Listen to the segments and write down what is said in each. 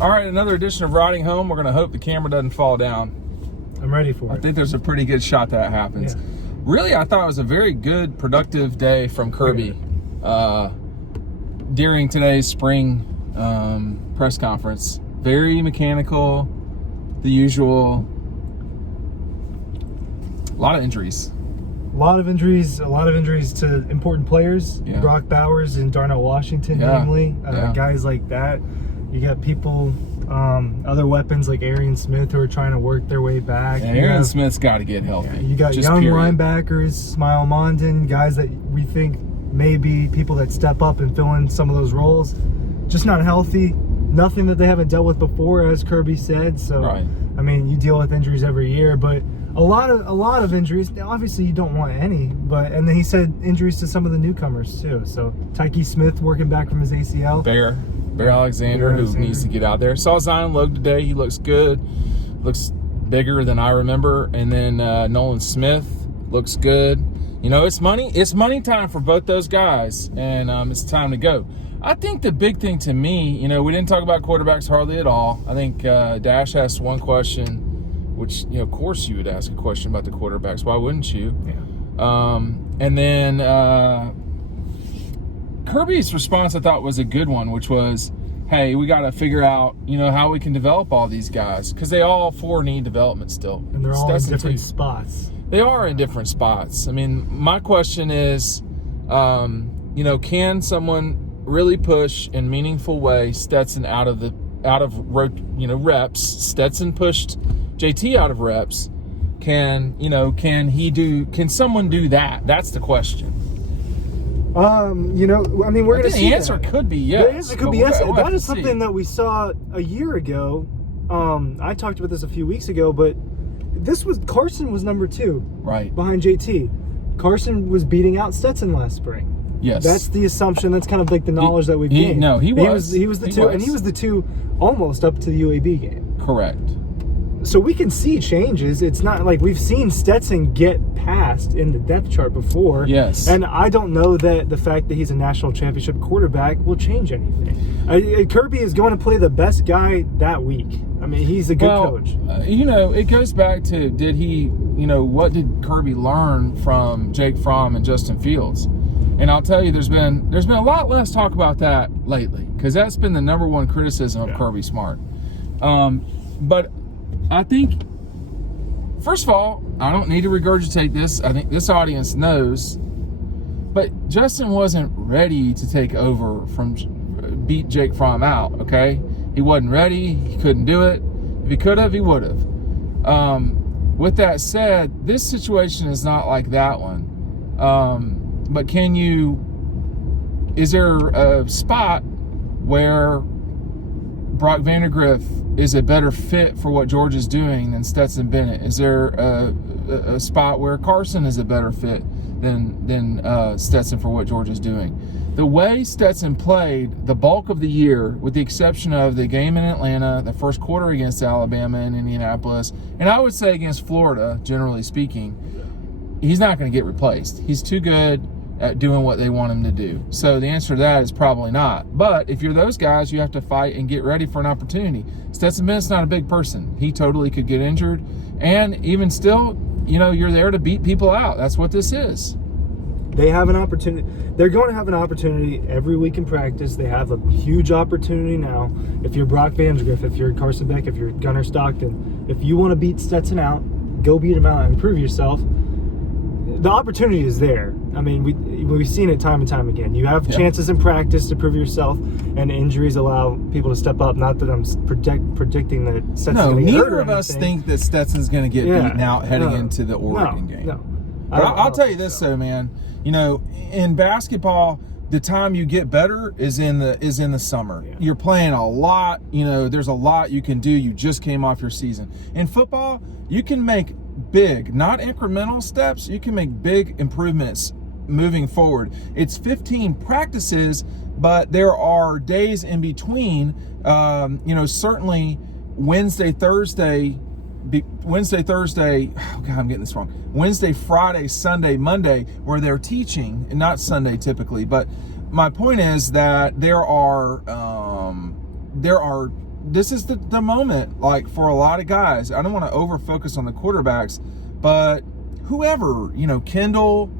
All right, another edition of Riding Home. We're going to hope the camera doesn't fall down. I'm ready for it. I think there's a pretty good shot that happens. Yeah. Really, I thought it was a very good, productive day from Kirby during today's spring press conference. Very mechanical, the usual. A lot of injuries. A lot of injuries to important players. Yeah. Brock Bowers and Darnell Washington, namely. Guys like that. You got people, other weapons like Arian Smith who are trying to work their way back. Yeah, Arian Smith's got to get healthy. Yeah, you got young linebackers, Smile Mondon, guys that we think may be people that step up and fill in some of those roles. Just not healthy. Nothing that they haven't dealt with before, as Kirby said. So, right. I mean, you deal with injuries every year, but a lot of injuries. Obviously, you don't want any, and then he said injuries to some of the newcomers too. So Tyke Smith working back from his ACL. Bear Alexander, who needs to get out there. Saw Zion Logue today. He looks good. Looks bigger than I remember. And then Nolan Smith looks good. You know, it's money. It's money time for both those guys, and it's time to go. I think the big thing to me, you know, we didn't talk about quarterbacks hardly at all. I think Dash asked one question, which, you know, of course you would ask a question about the quarterbacks. Why wouldn't you? Yeah. And then Kirby's response, I thought, was a good one, which was, hey, we got to figure out, you know, how we can develop all these guys, because they all four need development still. And they're all in different spots. They are in different spots. I mean, my question is, you know, can someone really push in meaningful way Stetson out of reps? Stetson pushed JT out of reps. Can someone do that? That's the question. You know, I mean, we're going to see the answer could be yes. It could be yes. That is something that we saw a year ago. I talked about this a few weeks ago, but Carson was number 2, right behind JT. Carson was beating out Stetson last spring. Yes, that's the assumption. That's kind of like the knowledge that we've gained. No, he was the 2, and he was the 2 almost up to the UAB game. Correct. So we can see changes. It's not like we've seen Stetson get passed in the depth chart before. Yes. And I don't know that the fact that he's a national championship quarterback will change anything. Kirby is going to play the best guy that week. I mean, he's a good coach. You know, it goes back to what did Kirby learn from Jake Fromm and Justin Fields? And I'll tell you, there's been a lot less talk about that lately, because that's been the number one criticism of Kirby Smart. But I think, first of all, I don't need to regurgitate this. I think this audience knows. But Justin wasn't ready to take over beat Jake Fromm out, okay? He wasn't ready. He couldn't do it. If he could have, he would have. With that said, this situation is not like that one. But is there a spot where Brock Vandagriff is a better fit for what Georgia's doing than Stetson Bennett? Is there a spot where Carson is a better fit than Stetson for what Georgia's doing? The way Stetson played the bulk of the year, with the exception of the game in Atlanta, the first quarter against Alabama and Indianapolis, and I would say against Florida, generally speaking, he's not going to get replaced. He's too good at doing what they want him to do. So the answer to that is probably not. But if you're those guys, you have to fight and get ready for an opportunity. Stetson Bennett's not a big person. He totally could get injured. And even still, you know, you're there to beat people out. That's what this is. They have an opportunity. They're going to have an opportunity every week in practice. They have a huge opportunity now. If you're Brock Vandagriff, if you're Carson Beck, if you're Gunnar Stockton, if you want to beat Stetson out, go beat him out and prove yourself. The opportunity is there. I mean, we've seen it time and time again. You have chances in practice to prove yourself, and injuries allow people to step up. Not that I'm predicting that Stetson's going to get hurt. Neither of us think that Stetson's going to get beaten out heading into the Oregon game. No. But I'll tell you this, though, man. You know, in basketball, the time you get better is in the summer. Yeah. You're playing a lot. You know, there's a lot you can do. You just came off your season. In football, you can make big, not incremental steps. You can make big improvements moving forward. It's 15 practices, but there are days in between. You know, certainly Wednesday, Thursday. Oh God, I'm getting this wrong. Wednesday, Friday, Sunday, Monday, where they're teaching, and not Sunday typically. But my point is that there are this is the moment, like, for a lot of guys. I don't want to over focus on the quarterbacks, but whoever, Kendall,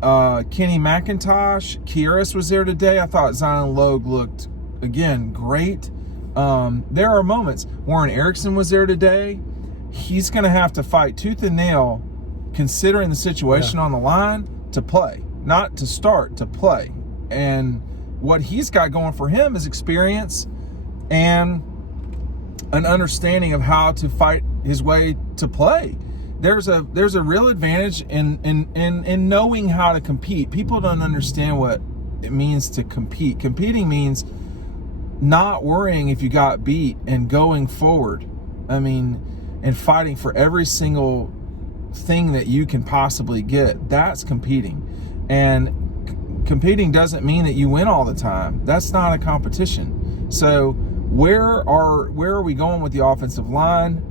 Kenny McIntosh, Kieris was there today. I thought Zion Logue looked, again, great. There are moments. Warren Erickson was there today. He's going to have to fight tooth and nail, considering the situation on the line, to play. Not to start, to play. And what he's got going for him is experience and an understanding of how to fight his way to play. There's a real advantage in knowing how to compete. People don't understand what it means to compete. Competing means not worrying if you got beat and going forward. And fighting for every single thing that you can possibly get. That's competing. And competing doesn't mean that you win all the time. That's not a competition. So where are we going with the offensive line?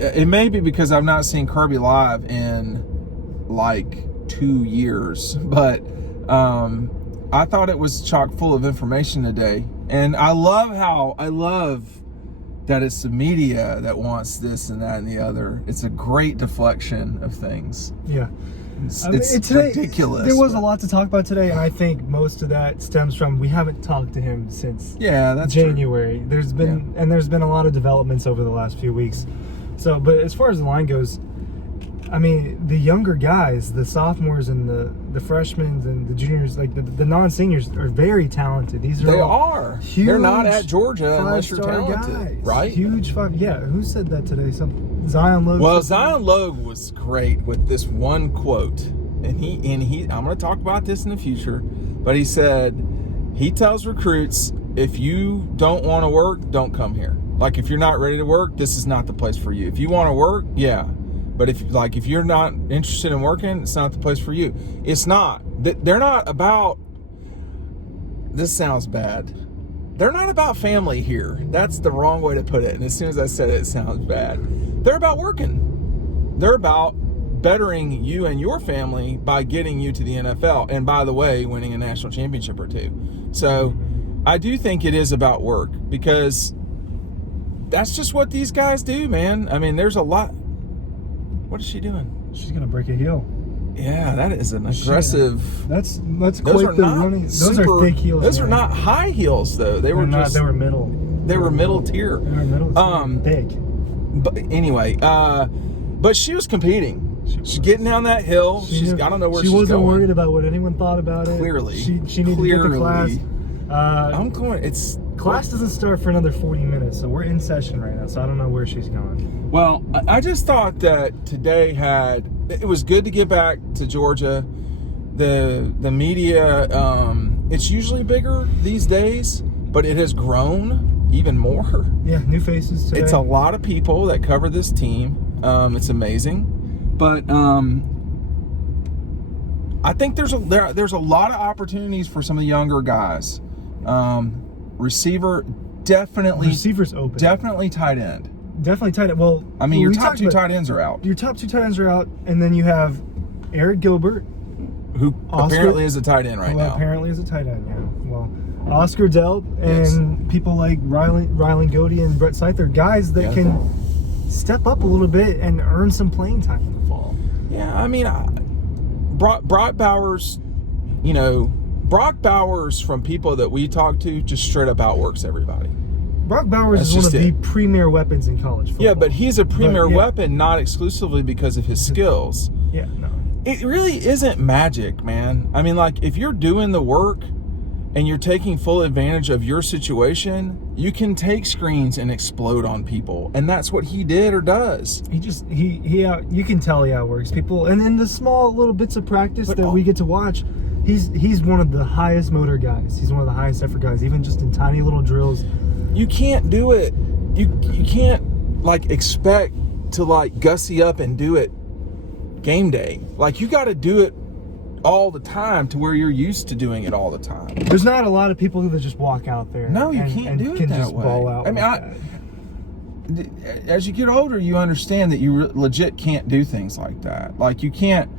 It may be because I've not seen Kirby live in like 2 years, but I thought it was chock full of information today. And I love that it's the media that wants this and that and the other. It's a great deflection of things. Yeah. It's ridiculous. There was a lot to talk about today, and I think most of that stems from we haven't talked to him since that's January. True. There's been a lot of developments over the last few weeks. So, but as far as the line goes, the younger guys, the sophomores and the freshmen and the juniors, like the non-seniors, are very talented. They are. Huge. They're not at Georgia unless you're talented, guys. right? Huge five. Yeah. Who said that today? Zion Logue. Well, Zion Logue was great with this one quote, and he. I'm going to talk about this in the future, but he said he tells recruits, if you don't want to work, don't come here. Like, if you're not ready to work, this is not the place for you. If you want to work, yeah. But if you're not interested in working, it's not the place for you. It's not. They're not about, this sounds bad. They're not about family here. That's the wrong way to put it. And as soon as I said it, it sounds bad. They're about working. They're about bettering you and your family by getting you to the NFL. And by the way, winning a national championship or two. So I do think it is about work, because that's just what these guys do, man. There's a lot. What is she doing? She's gonna break a heel. Yeah, that is an aggressive. That's quite the running. Those are thick heels. Those are not high heels, though. They were middle. They were middle tier. They were middle tier. Big. But anyway, but she was competing. She's getting down that hill. I don't know where she's going. She wasn't worried about what anyone thought about it. Clearly, she needed to get to class. Class doesn't start for another 40 minutes, so we're in session right now, so I don't know where she's going. Well, I just thought that today it was good to get back to Georgia. The media, it's usually bigger these days, but it has grown even more. Yeah, new faces today. It's a lot of people that cover this team. It's amazing. But I think there's a lot of opportunities for some of the younger guys. Receiver, definitely. Receivers open. Definitely tight end. Definitely tight end. Well, your top two tight ends are out. Your top two tight ends are out, and then you have Eric Gilbert, who apparently is a tight end right now. Apparently is a tight end, yeah. Well, Oscar Delp and people like Rylan Godey and Brett Seither, guys that can step up a little bit and earn some playing time in the fall. Yeah, Brock Bowers, Brock Bowers, from people that we talk to, just straight up outworks everybody. Brock Bowers is one of the premier weapons in college football. Yeah, but he's a premier weapon not exclusively because of his skills. Yeah, no. It really isn't magic, man. If you're doing the work and you're taking full advantage of your situation, you can take screens and explode on people. And that's what he did or does. You can tell he outworks people. And in the small little bits of practice that we get to watch, he's one of the highest motor guys. He's one of the highest effort guys, even just in tiny little drills. You can't do it. You can't expect to gussy up and do it game day. You got to do it all the time to where you're used to doing it all the time. There's not a lot of people that just walk out there. No, you can't do it that way. Ball out as you get older, you understand that you legit can't do things like that. You can't.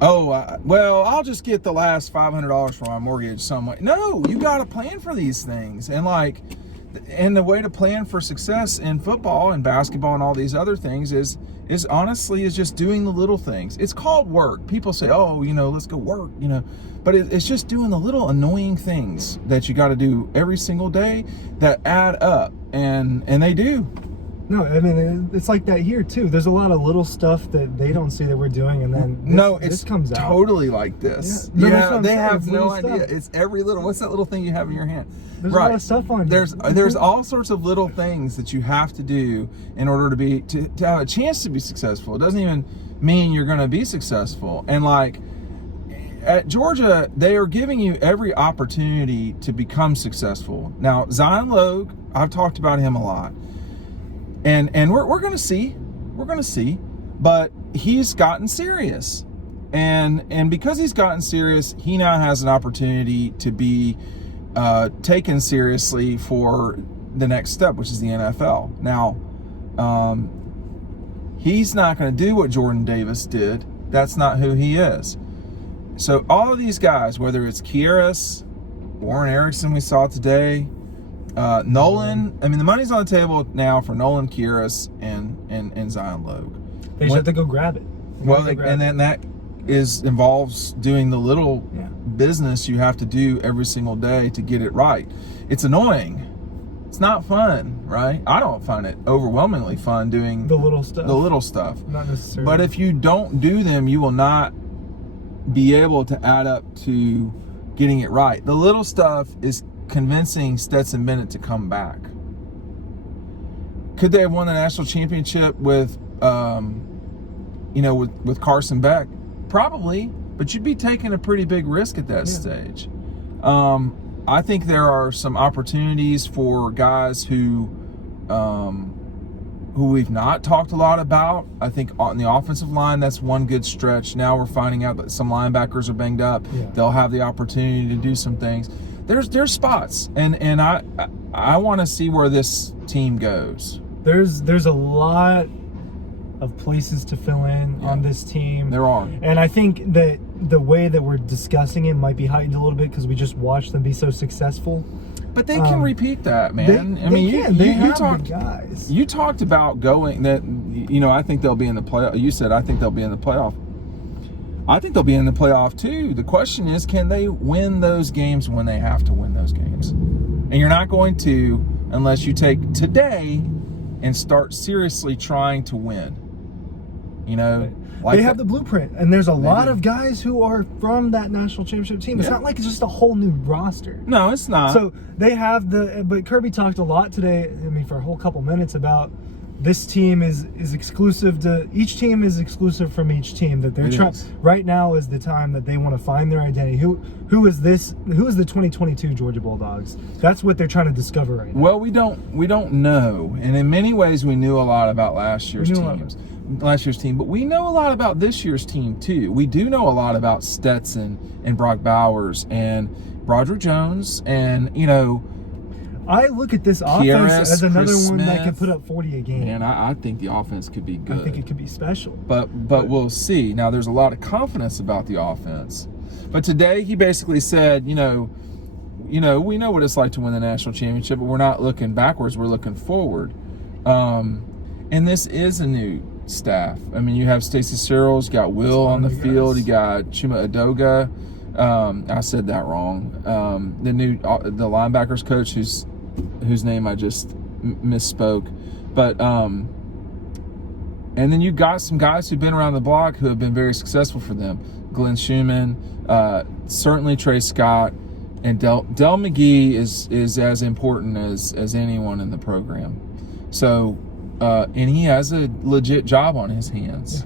I'll just get the last $500 for my mortgage some way. No, you got to plan for these things. And And the way to plan for success in football and basketball and all these other things is honestly just doing the little things. It's called work. People say, oh, let's go work, but it's just doing the little annoying things that you got to do every single day that add up, and they do. No, I mean, it's like that here too. There's a lot of little stuff that they don't see that we're doing, and then this comes out. Totally like this. Yeah, they have no idea. It's every little. What's that little thing you have in your hand? There's a lot of stuff on here. There's all sorts of little things that you have to do in order to have a chance to be successful. It doesn't even mean you're going to be successful. And like at Georgia, they are giving you every opportunity to become successful. Now, Zion Logue, I've talked about him a lot. And we're going to see. We're going to see. But he's gotten serious. And because he's gotten serious, he now has an opportunity to be taken seriously for the next step, which is the NFL. Now, he's not going to do what Jordan Davis did. That's not who he is. So all of these guys, whether it's Kieras, Warren Erickson we saw today, Nolan, I mean, the money's on the table now for Nolan, Kieras, and Zion Logue. They just have to go grab it. Then that involves doing the little business you have to do every single day to get it right. It's annoying. It's not fun, right? I don't find it overwhelmingly fun doing the little stuff. Not necessarily. But if you don't do them, you will not be able to add up to getting it right. The little stuff is convincing Stetson Bennett to come back. Could they have won the national championship with Carson Beck? Probably, but you'd be taking a pretty big risk at that stage. I think there are some opportunities for guys who we've not talked a lot about. I think on the offensive line, that's one good stretch. Now we're finding out that some linebackers are banged up. Yeah. They'll have the opportunity to do some things. There's spots, and I want to see where this team goes. There's a lot of places to fill in on this team. There are. And I think that the way that we're discussing it might be heightened a little bit because we just watched them be so successful. But they can repeat that, man. You talked about going that, I think they'll be in the playoff. You said, I think they'll be in the playoff. I think they'll be in the playoff too. The question is, can they win those games when they have to win those games? And you're not going to unless you take today and start seriously trying to win. Like they have the blueprint, and there's a lot of guys who are from that national championship team. It's not like it's just a whole new roster. No, it's not. So they have but Kirby talked a lot today, for a whole couple minutes about this team is exclusive to, each team is exclusive from each team, that they're trying, right now is the time that they want to find their identity. Who is the 2022 Georgia Bulldogs? That's what they're trying to discover right now. Well, we don't know, and in many ways we knew a lot about last year's team, but we know a lot about this year's team too. We do know a lot about Stetson and Brock Bowers and Broderick Jones, and I look at this offense as another one that can put up 40 a game. And I think the offense could be good. I think it could be special. But we'll see. Now, there's a lot of confidence about the offense. But today he basically said, we know what it's like to win the national championship, but we're not looking backwards, we're looking forward. And this is a new staff. You have Stacey Searles, you got Will on the field, you got Chuma Edoga. I said that wrong. The linebackers coach whose name I just misspoke, but and then you've got some guys who've been around the block who have been very successful for them. Glenn Schumann, certainly Trey Scott, and Del McGee is as important as anyone in the program. So and he has a legit job on his hands.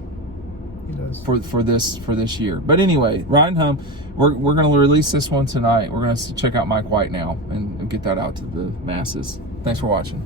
For this year. But anyway, riding home, we're going to release this one tonight. We're going to check out Mike White now and get that out to the masses. Thanks for watching.